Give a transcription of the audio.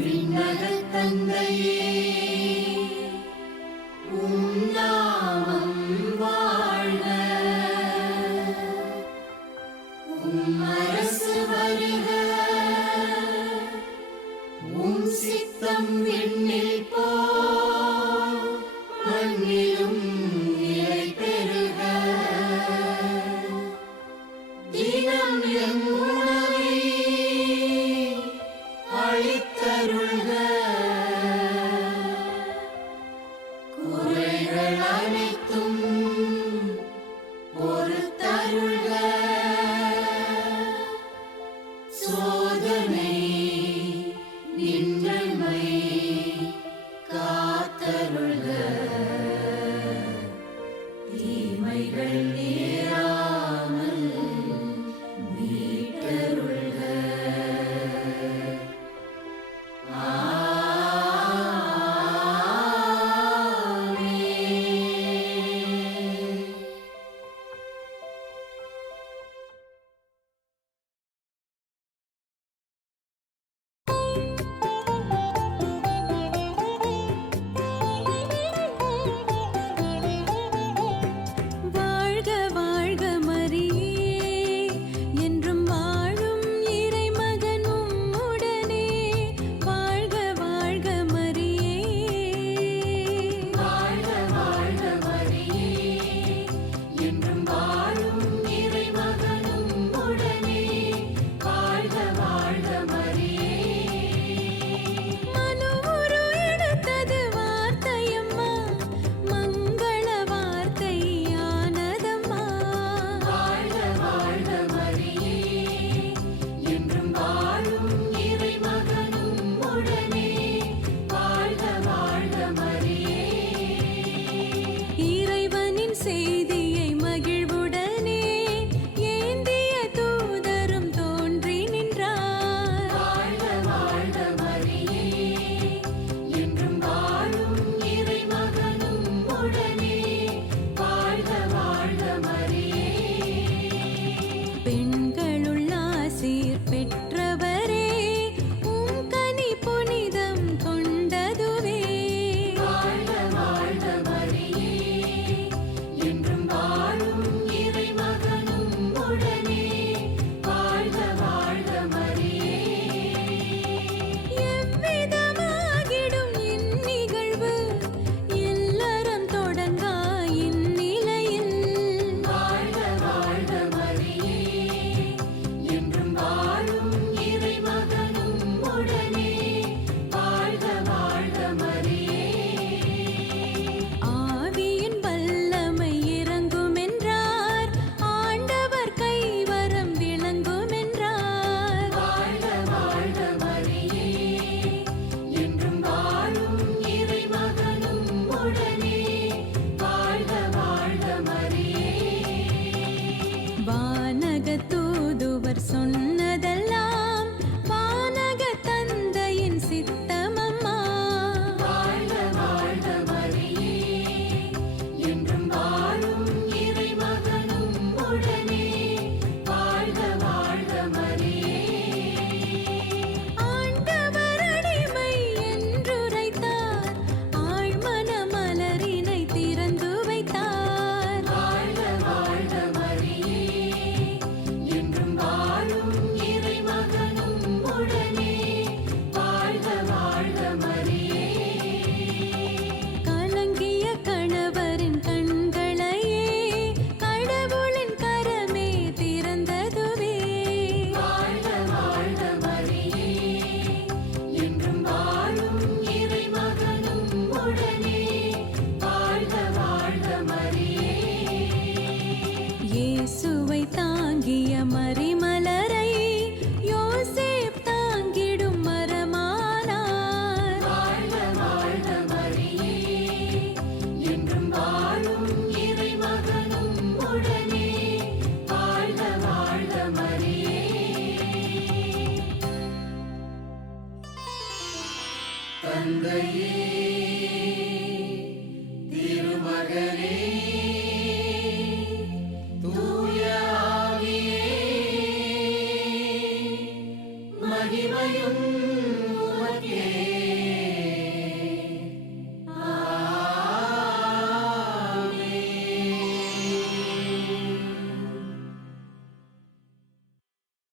விண்ணகத் தந்தையே, உம் நாமம் வாழ்க. உம் அரசு வருக. உம் சித்தம் விண்ணில் போல் மண்ணிலும் நிலை பெறுக. தினம் எம் உணவை அளித்தருள்க. குறைகள் அனைத்தும் பொறுத்தருள்க. சோதனை நின்றமை காத்தருள்க. தீமைகள் நேராமல் மீட்டருள்க. வாழ்க வாழ்க மரியே, என்றும் வாழும் இறைமகன் உம்முடனே. வாழ்க வாழ்க மரியே. வாழ்க வாழ்க மரியே, என்றும் வாழும் இறைமகனும் உடனே. வாழ்க வாழ்க மரியே. மனுவுரு எடுத்தது வார்த்தையம்மா, மங்கள வார்த்தையானதம்மா. வாழ்க வாழ்க மரியே, என்றும் வாழும் இறைமகனும் உடனே. வாழ்க வாழ்க மரியே. இறைவனின் செய்தியை மகிழ்வுடனே ஏந்திய தூதரும் தோன்றி நின்றார். வாழ்க வாழ்க மரியே, என்றும் வாழும் இறைமகனும் உடனே. வாழ்க வாழ்க மரியே. பெண்களுள் ஆசீர் பெற்றவரே, உம் கனி புனிதம் கொண்டதுவே. வாழ்க வாழ்க மரியே, என்றும் வாழும் இறைமகனும் உடனே. வாழ்க வாழ்க மரியே. எவ்விதமாகிடும் இந்நிகழ்வு, இல்லறம் தொடங்கா இந்நிலையில். வாழ்க வாழ்க மரியே, என்றும் வாழும் இறைமகனும் உடனே. வாழ்க வாழ்க மரியே. ஆவியின் வல்லமை இறங்குமென்றார், ஆண்டவர் கைவரம் விளங்குமென்றார். வாழ்க வாழ்க மரியே, என்றும் வாழும் இறைமகனும் உடனே. வாழ்க வாழ்க மரியே. வானகத் தூதுவர் சொன்னதெல்லாம் வானக தந்தையின் சித்தமம்மா. வாழ்க வாழ்க மரியே, என்றும் வாழும் இறைமகனும் உடனே. வாழ்க வாழ்க மரியே. ஆண்டவர் அடிமை என்றுரைத்தார், ஆழ்மன மலரினை திறந்து வைத்தார். வாழ்க வாழ்க மரியே, என்றும் வாழும் இறைமகனும் உடனே. வாழ்க வாழ்க மரியே. கலங்கிய கணவரின் கண்களையே கடவுளின் கரமே திறந்ததுவே. வாழ்க வாழ்க மரியே, என்றும் வாழும் இறைமகனும் உடனே. வாழ்க வாழ்க மரியே. இயேசுவை தாங்கிய மரிமலரை யோசேப் தாங்கிடும் மரமானார். வாழ்க வாழ்க மரியே, என்றும் வாழும் இறைமகனும் உடனே. வாழ்க வாழ்க மரியே. தந்தையே, திருமகனே, தூய ஆவியே, மகிமையும் உமக்கே. ஏ